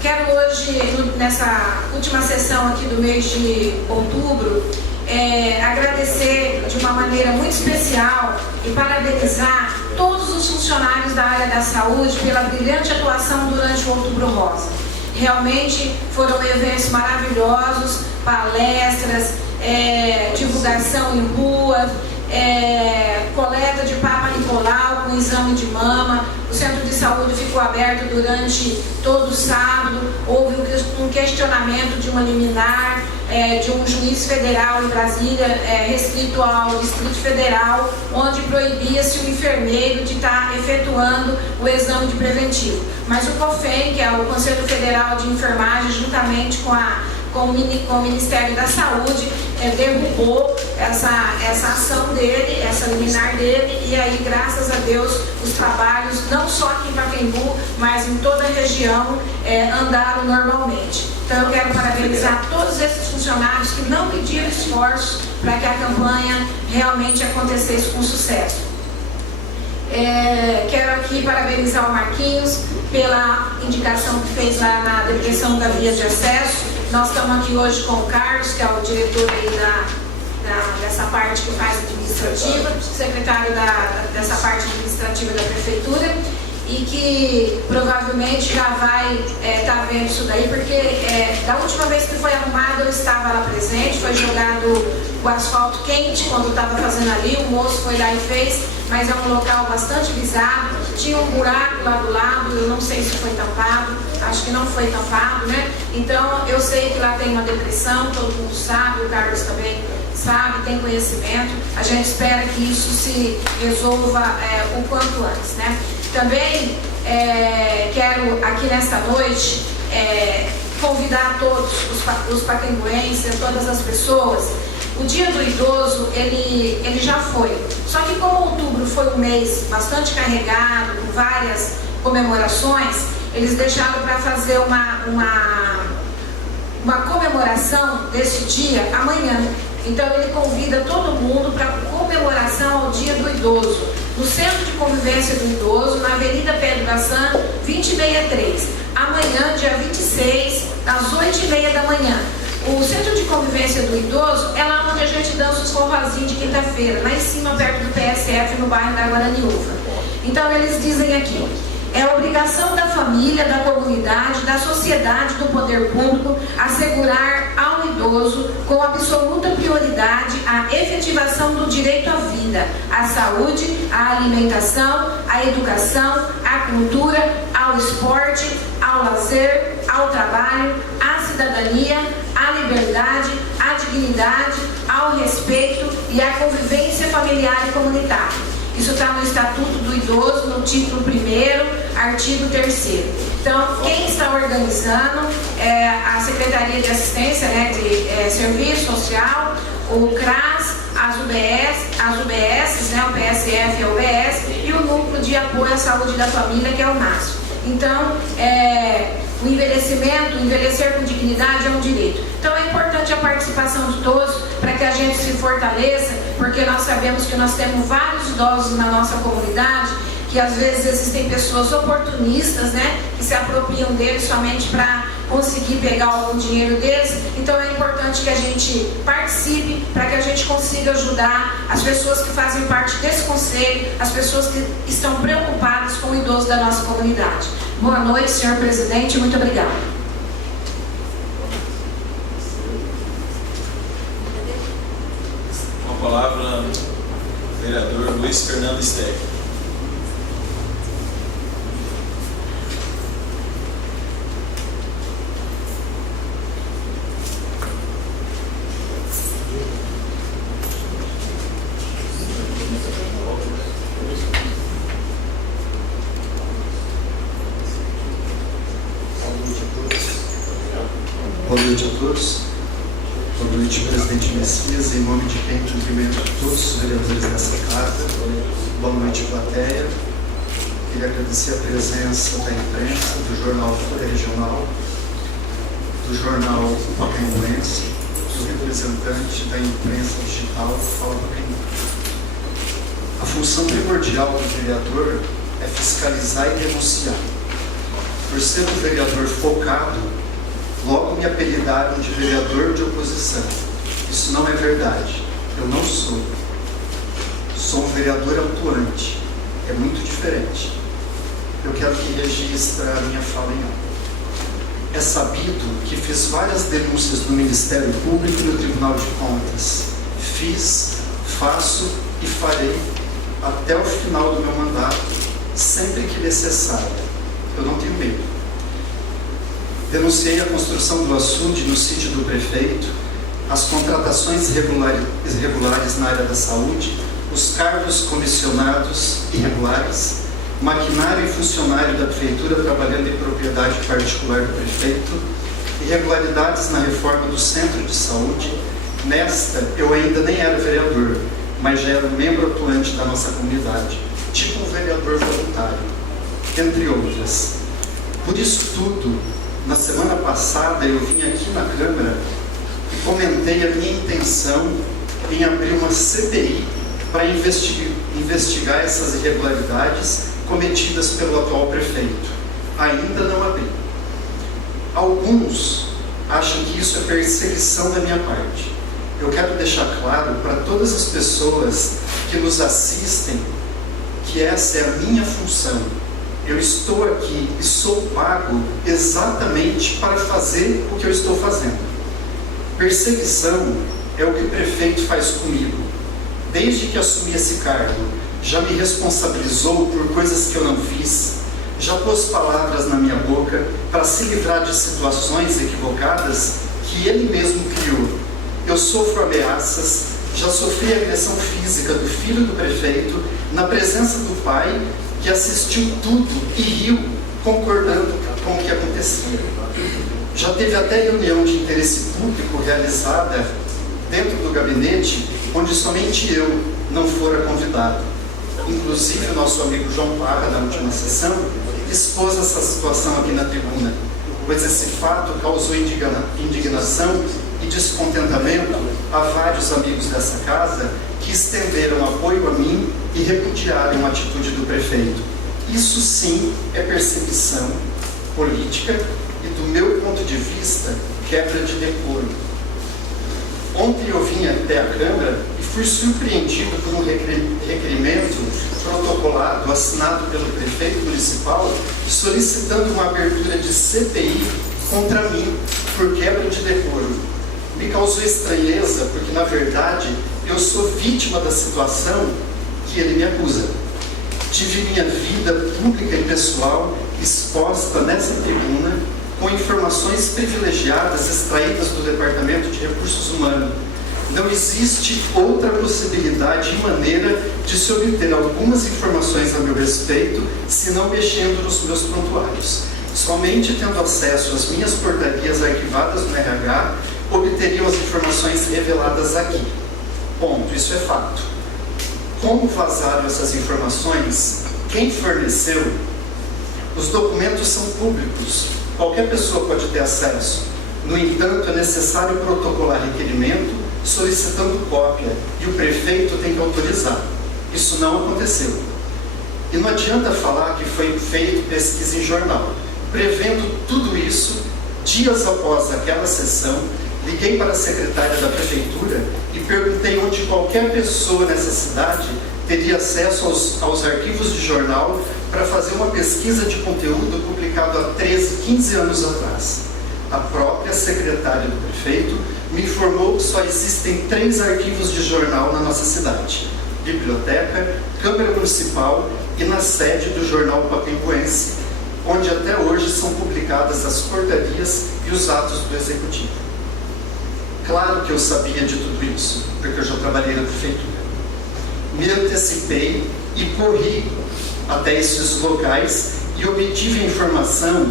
Quero hoje, nessa última sessão aqui do mês de outubro, agradecer de uma maneira muito especial e parabenizar todos os funcionários da área da saúde pela brilhante atuação durante o Outubro Rosa. Realmente foram eventos maravilhosos, palestras, divulgação em rua, coleta de Papa Nicolau com exame de mama. O centro de saúde ficou aberto durante todo o sábado. Houve um questionamento de uma liminar de um juiz federal em Brasília, restrito ao Distrito Federal, onde proibia-se o enfermeiro de estar efetuando o exame de preventivo. Mas o COFEM, que é o Conselho Federal de Enfermagem, juntamente com o Ministério da Saúde, derrubou essa ação dele, essa liminar dele, e aí, graças a Deus, os trabalhos, não só aqui em Pacaembu, mas em toda a região, andaram normalmente. Então, eu quero parabenizar todos esses funcionários que não mediram esforços para que a campanha realmente acontecesse com sucesso. Quero aqui parabenizar o Marquinhos pela indicação que fez lá na depressão da via de acesso. Nós estamos aqui hoje com o Carlos, que é o diretor aí dessa parte que faz administrativa, secretário dessa parte administrativa da prefeitura, e que provavelmente já vai estar vendo isso daí, porque da última vez que foi arrumado eu estava lá presente, foi jogado o asfalto quente quando estava fazendo ali, o moço foi lá e fez, mas é um local bastante visado, tinha um buraco lá do lado, eu não sei se foi tampado, acho que não foi tampado, né? Então eu sei que lá tem uma depressão, todo mundo sabe, o Carlos também sabe, tem conhecimento, a gente espera que isso se resolva o quanto antes, né? Também quero aqui nesta noite convidar todos os pacaembuenses, todas as pessoas. O Dia do Idoso, ele já foi. Só que como outubro foi um mês bastante carregado, com várias comemorações, eles deixaram para fazer uma comemoração desse dia amanhã. Então ele convida todo mundo para comemoração ao Dia do Idoso, no Centro de Convivência do Idoso, na Avenida Pedro Gassan, 2063. Amanhã, dia 26, às 8h30 da manhã. O Centro de Convivência do Idoso é lá onde a gente dança os forrozinhos de quinta-feira, lá em cima, perto do PSF, no bairro da Guaraniúva. Então eles dizem aqui: é obrigação da família, da comunidade, da sociedade, do poder público assegurar ao idoso, com absoluta prioridade, a efetivação do direito à vida, à saúde, à alimentação, à educação, à cultura, ao esporte, ao lazer, ao trabalho, à cidadania, à liberdade, à dignidade, ao respeito e à convivência familiar e comunitária. Isso está no Estatuto do Idoso, no título 1º, artigo 3º. Então, quem está organizando é a Secretaria de Assistência, de Serviço Social, o CRAS, as UBS, o PSF e a UBS, e o Núcleo de Apoio à Saúde da Família, que é o NASF. Então, o envelhecer com dignidade é um direito. Então é importante a participação de todos para que a gente se fortaleça, porque nós sabemos que nós temos vários idosos na nossa comunidade, que às vezes existem pessoas oportunistas, que se apropriam deles somente para conseguir pegar algum dinheiro deles. Então é importante que a gente participe para que a gente consiga ajudar as pessoas que fazem parte desse conselho, as pessoas que estão preocupadas com o idoso da nossa comunidade. Boa noite, senhor presidente, muito obrigada. Com a palavra, o vereador Luiz Fernando Steck. noite a todos. Boa noite, presidente Messias, em nome de quem cumprimento todos os vereadores dessa casa. Boa noite, plateia. Queria agradecer a presença da imprensa, do jornal Folha Regional, do jornal Pacaembuense, e o representante da imprensa digital Fala Pacaembu. A função primordial do vereador é fiscalizar e denunciar. Por ser um vereador focado, logo me apelidaram de vereador de oposição. Isso não é verdade. Eu não sou. Sou um vereador atuante. É muito diferente. Eu quero que registre a minha fala em aula. É sabido que fiz várias denúncias no Ministério Público e no Tribunal de Contas. Fiz, faço e farei até o final do meu mandato, sempre que necessário. Eu não tenho medo. Denunciei a construção do açude no sítio do prefeito, as contratações irregulares na área da saúde, os cargos comissionados irregulares, maquinário e funcionário da prefeitura trabalhando em propriedade particular do prefeito, irregularidades na reforma do centro de saúde. Nesta, eu ainda nem era vereador, mas já era um membro atuante da nossa comunidade, tipo um vereador voluntário, entre outras. Por isso tudo, na semana passada eu vim aqui na Câmara e comentei a minha intenção em abrir uma CPI para investigar essas irregularidades cometidas pelo atual prefeito. Ainda não abri. Alguns acham que isso é perseguição da minha parte. Eu quero deixar claro para todas as pessoas que nos assistem que essa é a minha função. Eu estou aqui e sou pago exatamente para fazer o que eu estou fazendo. Perseguição é o que o prefeito faz comigo. Desde que assumi esse cargo, já me responsabilizou por coisas que eu não fiz, já pôs palavras na minha boca para se livrar de situações equivocadas que ele mesmo criou. Eu sofro ameaças, já sofri agressão física do filho do prefeito na presença do pai, que assistiu tudo e riu, concordando com o que acontecia. Já teve até reunião de interesse público realizada dentro do gabinete, onde somente eu não fora convidado. Inclusive, o nosso amigo João Parra, na última sessão, expôs essa situação aqui na tribuna, pois esse fato causou indignação e descontentamento a vários amigos dessa casa que estenderam apoio a mim e repudiaram a atitude do prefeito. Isso sim é perseguição política e, do meu ponto de vista, quebra de decoro. Ontem eu vim até a Câmara e fui surpreendido por um requerimento protocolado, assinado pelo prefeito municipal, solicitando uma abertura de CPI contra mim por quebra de decoro. Me causou estranheza porque, na verdade, eu sou vítima da situação que ele me acusa. Tive minha vida pública e pessoal exposta nessa tribuna com informações privilegiadas extraídas do Departamento de Recursos Humanos. Não existe outra possibilidade e maneira de se obter algumas informações a meu respeito, senão mexendo nos meus prontuários. Somente tendo acesso às minhas portarias arquivadas no RH, obteriam as informações reveladas aqui. Ponto. Isso é fato. Como vazaram essas informações? Quem forneceu? Os documentos são públicos. Qualquer pessoa pode ter acesso. No entanto, é necessário protocolar requerimento solicitando cópia e o prefeito tem que autorizar. Isso não aconteceu. E não adianta falar que foi feita pesquisa em jornal. Prevendo tudo isso, dias após aquela sessão, liguei para a secretária da prefeitura e perguntei onde qualquer pessoa nessa cidade teria acesso aos arquivos de jornal para fazer uma pesquisa de conteúdo publicado há 13, 15 anos atrás. A própria secretária do prefeito me informou que só existem 3 arquivos de jornal na nossa cidade: biblioteca, Câmara Municipal e na sede do jornal Pacaembuense, onde até hoje são publicadas as portarias e os atos do Executivo. Claro que eu sabia de tudo isso, porque eu já trabalhei na prefeitura. Me antecipei e corri até esses locais e obtive a informação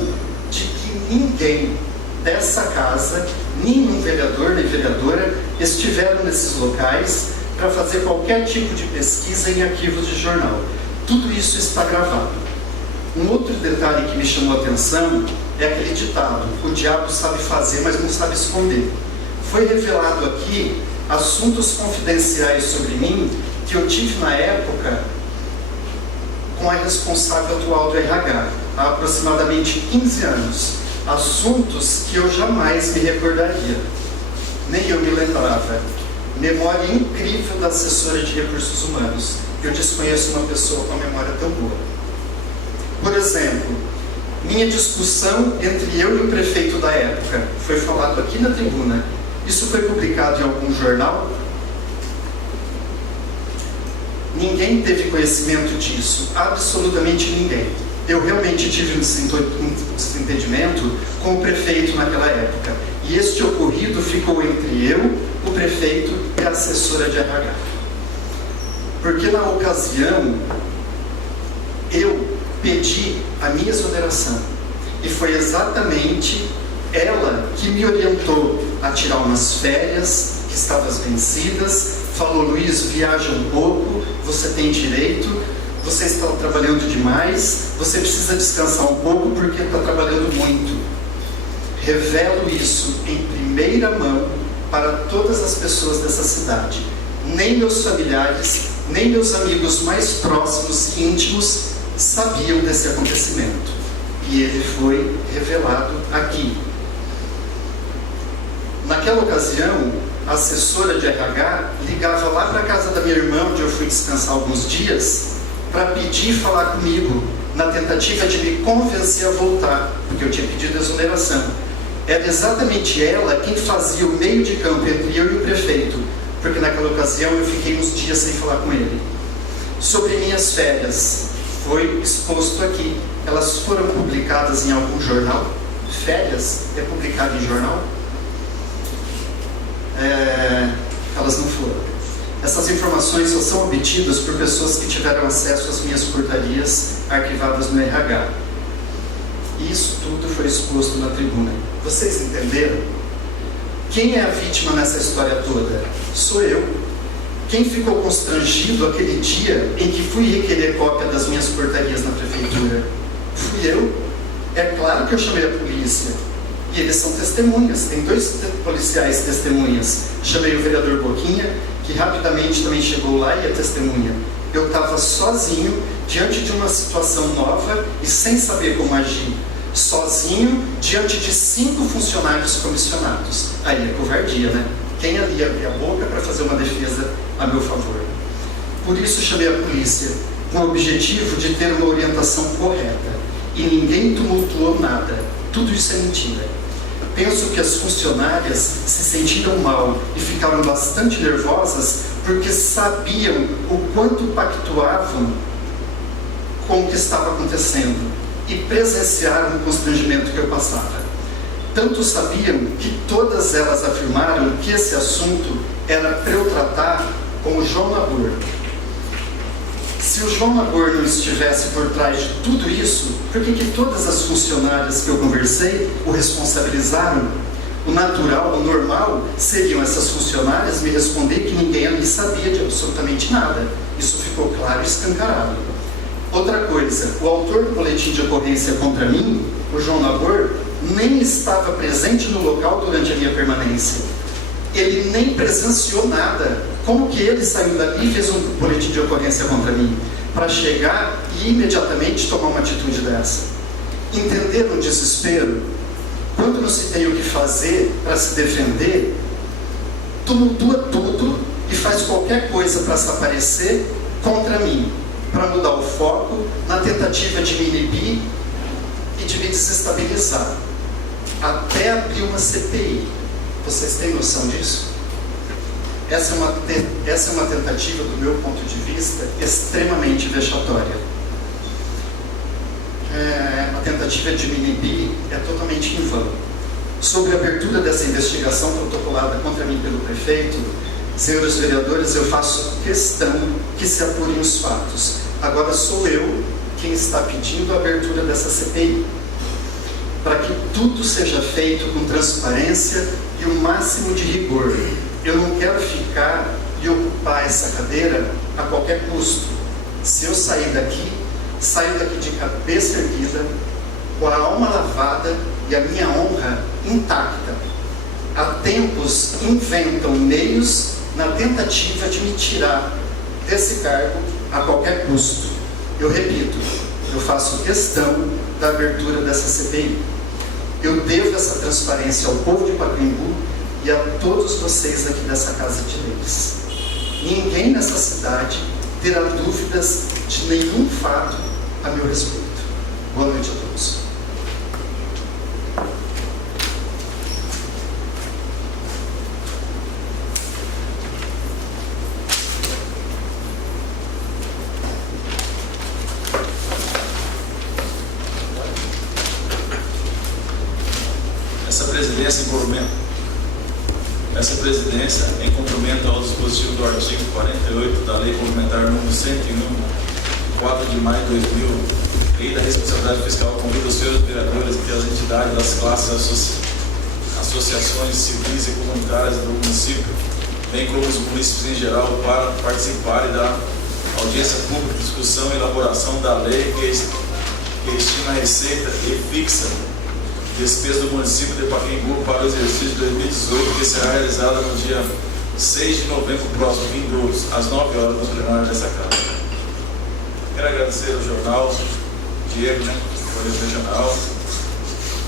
de que ninguém dessa casa nenhum vereador nem vereadora estiveram nesses locais para fazer qualquer tipo de pesquisa em arquivos de jornal. Tudo isso está gravado. Um outro detalhe que me chamou a atenção é aquele ditado: o diabo sabe fazer, mas não sabe esconder. Foi revelado aqui assuntos confidenciais sobre mim que eu tive na época com a responsável atual do RH, há aproximadamente 15 anos. Assuntos que eu jamais me recordaria, nem eu me lembrava. Memória incrível da assessora de recursos humanos. Eu desconheço uma pessoa com a memória tão boa. Por exemplo, minha discussão entre eu e o prefeito da época foi falado aqui na tribuna. Isso foi publicado em algum jornal? Ninguém teve conhecimento disso, absolutamente ninguém. Eu realmente tive um desentendimento com o prefeito naquela época. E este ocorrido ficou entre eu, o prefeito e a assessora de RH. Porque na ocasião, eu pedi a minha exoneração. E foi exatamente ela que me orientou a tirar umas férias que estavam vencidas. Falou: Luiz, viaja um pouco, você tem direito, você está trabalhando demais, você precisa descansar um pouco porque está trabalhando muito. Revelo isso em primeira mão para todas as pessoas dessa cidade. Nem meus familiares, nem meus amigos mais próximos e íntimos sabiam desse acontecimento. E ele foi revelado aqui. Naquela ocasião, a assessora de RH ligava lá para a casa da minha irmã, onde eu fui descansar alguns dias, para pedir e falar comigo, na tentativa de me convencer a voltar, porque eu tinha pedido exoneração. Era exatamente ela quem fazia o meio de campo entre eu e o prefeito, porque naquela ocasião eu fiquei uns dias sem falar com ele. Sobre minhas férias, foi exposto aqui. Elas foram publicadas em algum jornal? Férias é publicado em jornal? Elas não foram. Essas informações só são obtidas por pessoas que tiveram acesso às minhas portarias arquivadas no RH. E isso tudo foi exposto na tribuna. Vocês entenderam? Quem é a vítima nessa história toda? Sou eu. Quem ficou constrangido aquele dia em que fui requerer cópia das minhas portarias na prefeitura? Fui eu. É claro que eu chamei a polícia. E eles são testemunhas. Tem 2 policiais testemunhas. Chamei o vereador Boquinha, que rapidamente também chegou lá e é testemunha. Eu estava sozinho, diante de uma situação nova e sem saber como agir. Sozinho, diante de 5 funcionários comissionados. Aí é covardia, né? Quem ali abria a boca para fazer uma defesa a meu favor? Por isso chamei a polícia, com o objetivo de ter uma orientação correta. E ninguém tumultuou nada. Tudo isso é mentira. Penso que as funcionárias se sentiram mal e ficaram bastante nervosas porque sabiam o quanto pactuavam com o que estava acontecendo e presenciaram o constrangimento que eu passava. Tanto sabiam que todas elas afirmaram que esse assunto era para eu tratar com o João Labor. Se o João Labor não estivesse por trás de tudo isso, por que todas as funcionárias que eu conversei o responsabilizaram? O natural, o normal, seriam essas funcionárias me responder que ninguém ali sabia de absolutamente nada. Isso ficou claro e escancarado. Outra coisa, o autor do boletim de ocorrência contra mim, o João Labor, nem estava presente no local durante a minha permanência. Ele nem presenciou nada. Como que ele saiu dali e fez um boletim de ocorrência contra mim? Para chegar e imediatamente tomar uma atitude dessa. Entender o desespero? Quando não se tem o que fazer para se defender, tumultua tudo e faz qualquer coisa para se aparecer contra mim, para mudar o foco, na tentativa de me inibir e de me desestabilizar. Até abrir uma CPI. Vocês têm noção disso? Essa é uma tentativa, do meu ponto de vista, extremamente vexatória. A tentativa de me inibir é totalmente em vão. Sobre a abertura dessa investigação protocolada contra mim pelo prefeito, senhores vereadores, eu faço questão que se apurem os fatos. Agora sou eu quem está pedindo a abertura dessa CPI, para que tudo seja feito com transparência e e o máximo de rigor. Eu não quero ficar e ocupar essa cadeira a qualquer custo. Se eu sair daqui, saio daqui de cabeça erguida, com a alma lavada e a minha honra intacta. Há tempos inventam meios na tentativa de me tirar desse cargo a qualquer custo. Eu repito, eu faço questão da abertura dessa CPI. Eu devo essa transparência ao povo de Pacaembu e a todos vocês aqui dessa Casa de Leis. Ninguém nessa cidade terá dúvidas de nenhum fato a meu respeito. Boa noite a todos. Essa presidência, em cumprimento ao dispositivo do artigo 48 da Lei Complementar número 101, 4 de maio de 2000, Lei da Responsabilidade Fiscal, convido os senhores vereadores e as entidades das classes, associações civis e comunitárias do município, bem como os municípios em geral, para participarem da audiência pública, discussão e elaboração da lei que estima a receita e fixa despesa do município de Pacaembu para o exercício de 2018, que será realizada no dia 6 de novembro próximo, vindouros, às 9 horas, no plenário dessa casa. Quero agradecer ao jornal, Diego, o regional,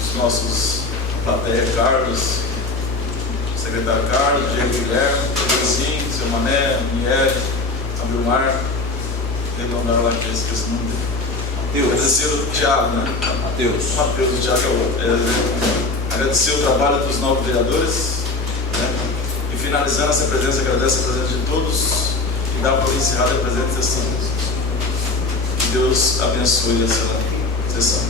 os nossos plateia, Carlos, o secretário Carlos, Diego Guilherme, o Vizinho, o seu Mané, o Miele, o Vilmar, redondar lá que eu esqueci o nome dele. Agradecer o Thiago, né? Mateus, o Thiago é o outro. Agradecer o trabalho dos novos vereadores, né? E finalizando essa presença, agradeço a presença de todos e dá por encerrada a presente sessão. Que Deus abençoe essa sessão.